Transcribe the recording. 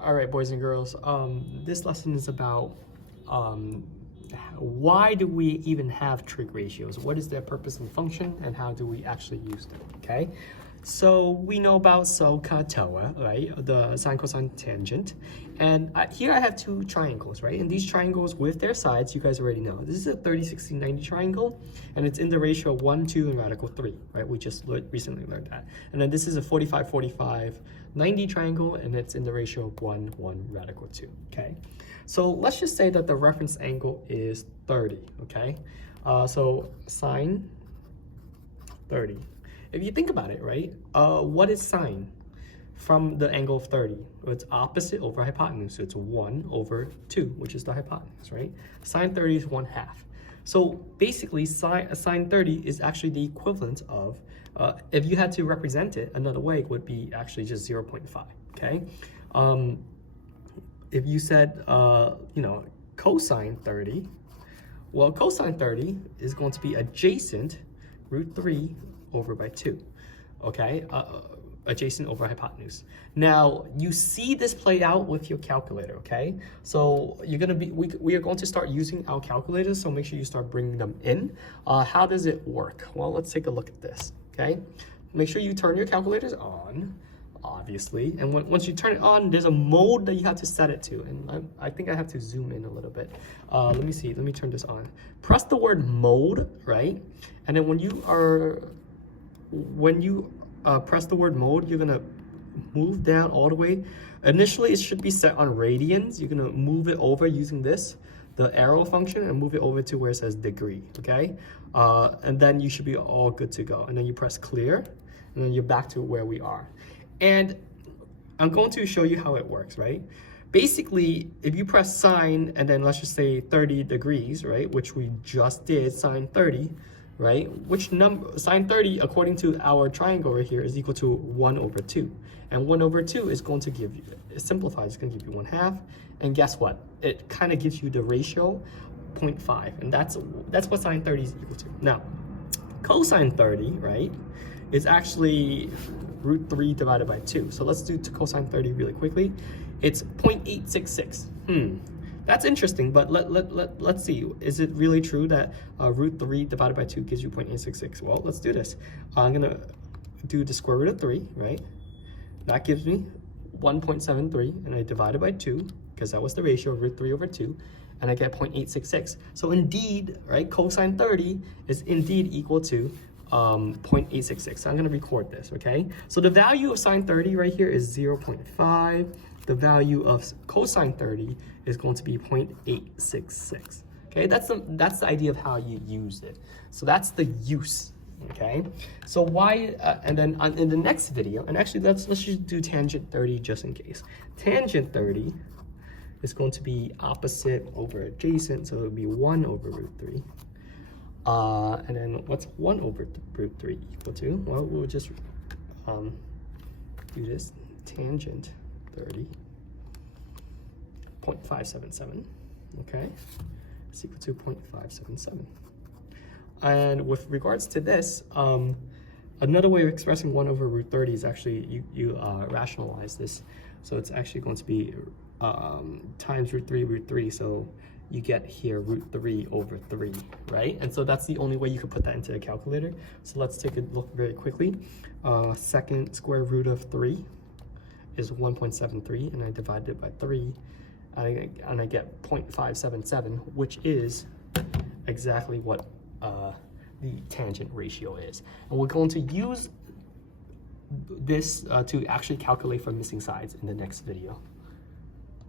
All right, boys and girls, this lesson is about why do we even have trig ratios? What is their purpose and function, and how do we actually use them, okay? So we know about SOHCAHTOA, right? The sine, cosine, tangent. And here I have two triangles, right? And these triangles with their sides, you guys already know. This is a 30, 60, 90 triangle, and it's in the ratio 1, 2, and radical 3, right? We just recently learned that. And then this is a 45, 45, 90 triangle, and it's in the ratio of 1, 1, radical 2, okay? So let's just say that the reference angle is 30, okay? So sine 30. If you think about it, right, what is sine from the angle of 30? Well, it's opposite over hypotenuse, so it's 1 over 2, which is the hypotenuse, right? Sine 30 is 1/2. So basically, sine 30 is actually the equivalent of, if you had to represent it another way, it would be actually just 0.5, okay? If you said, cosine 30, well, cosine 30 is going to be adjacent root 3 over by 2, okay? Adjacent over hypotenuse. Now, you see this play out with your calculator, okay? So you're gonna be, we are going to start using our calculators, so make sure you start bringing them in. How does it work? Well, let's take a look at this, okay? Make sure you turn your calculators on, obviously, and once you turn it on, there's a mode that you have to set it to, and I think I have to zoom in a little bit. Let me see, let me turn this on. Press the word mode, right? And then when you press the word mode, you're gonna move down all the way. Initially, it should be set on radians. You're gonna move it over using this, the arrow function, and move it over to where it says degree, okay? And then you should be all good to go. And then you press clear, and then you're back to where we are. And I'm going to show you how it works, right? Basically, if you press sine, and then let's just say 30 degrees, right? Which we just did, sine 30, right? Which number, sine 30, according to our triangle right here, is equal to 1 over 2. And 1 over 2 is going to give you, it simplifies, it's going to give you 1/2. And guess what? It kind of gives you the ratio 0.5. And that's what sine 30 is equal to. Now, cosine 30, right, is actually root 3 divided by 2. So let's do cosine 30 really quickly. It's 0.866. That's interesting, but let's see. Is it really true that root 3 divided by 2 gives you 0.866? Well, let's do this. I'm going to do the square root of 3, right? That gives me 1.73, and I divide it by 2, because that was the ratio of root 3 over 2, and I get 0.866. So indeed, right, cosine 30 is indeed equal to 0.866. So I'm going to record this, okay? So the value of sine 30 right here is 0.5. The value of cosine 30 is going to be 0.866. Okay, that's the idea of how you use it. So that's the use. Okay, so why? And then in the next video, and actually let's just do tangent 30 just in case. Tangent 30 is going to be opposite over adjacent, so it would be 1 over root 3. And then what's 1 over root 3 equal to? Well, we'll just do this. Tangent 30, 0.577, okay? It's equal to 0.577. And with regards to this, another way of expressing 1 over root 30 is actually, you rationalize this. So it's actually going to be times root 3, so you get here root 3 over 3, right? And so that's the only way you could put that into a calculator. So let's take a look very quickly. Second square root of 3 is 1.73, and I divide it by 3, and I get 0.577, which is exactly what the tangent ratio is. And we're going to use this to actually calculate for missing sides in the next video.